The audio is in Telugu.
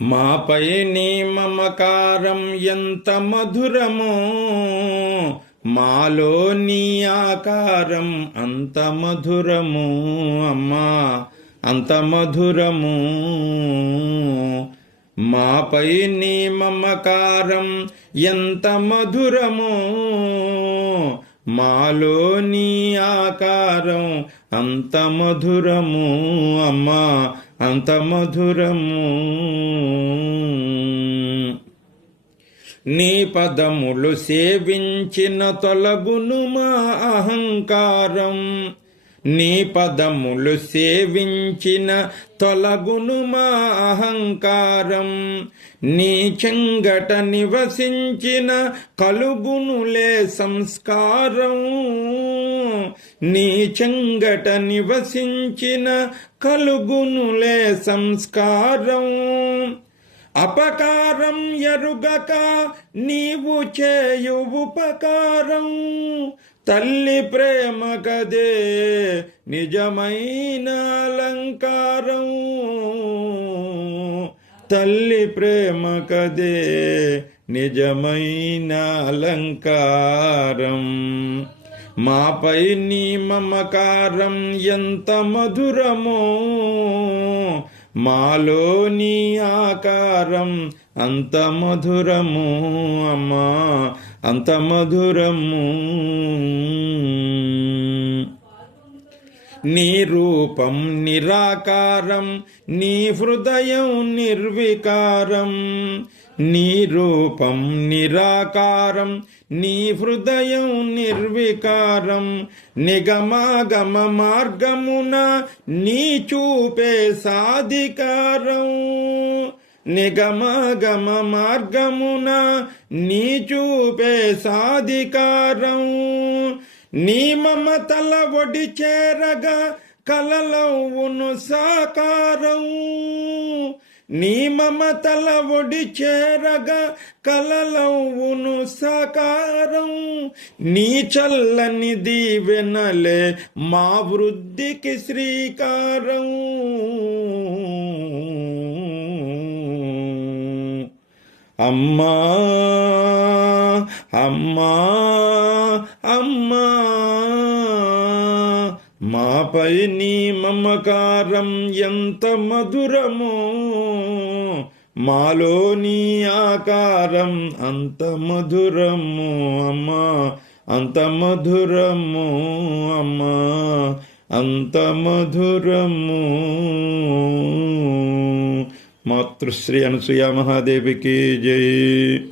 మాపై నీ మమకారం ఎంత మధురమో, మాలో నీ ఆకారం అంత మధురము. అమ్మా అంత మధురము. మాపై నీ మమకారం ఎంత మధురమో, మాలో నీ ఆకారం అంత మధురము. అమ్మా అంత మధురము. నీ పదములు సేవించిన తొలగును మా అహంకారం. నీ పదములు సేవించిన తొలగును మా అహంకారం. నీ చెంగట నివసించిన కలుగునులే సంస్కారం. నీ చెంగట నివసించిన కలుగునులే సంస్కారం. అపకారం ఎరుగక నీవు చేయు ఉపకారం. తల్లి ప్రేమ కదే నిజమైన అలంకారం. తల్లి ప్రేమ కదే నిజమైన అలంకారం. మాపై నీ మమకారం ఎంత మధురమో, మాలో నీ ఆకారం అంత మధురము. అమ్మా అంత మధురము. నీ రూపం నిరాకారం, నీ హృదయం నిర్వికారం. నీ రూపం నిరాకారం, నీ హృదయం నిర్వికారం. నిగమాగమ మార్గమున నీ చూపే సాధికారం. నిగమాగమ మార్గమున నీ చూపే సాధికారం. నీ మమతల ఒడి చేరగా కలలవును సాకారం. నీ మమతల ఒడి చేరగా కలలవును సాకారం. నీ చల్లని దీవెనలే మా వృద్ధికి శ్రీకారం. అమ్మా అమ్మా అమ్మా, మాపై నీ మమకారం ఎంత మధురమో, మాలో నీ ఆకారం అంత మధురము. అమ్మా అంత మధురము. అమ్మా అంత మధురము. మాతృశ్రీ అనసూయ మహాదేవికి జై.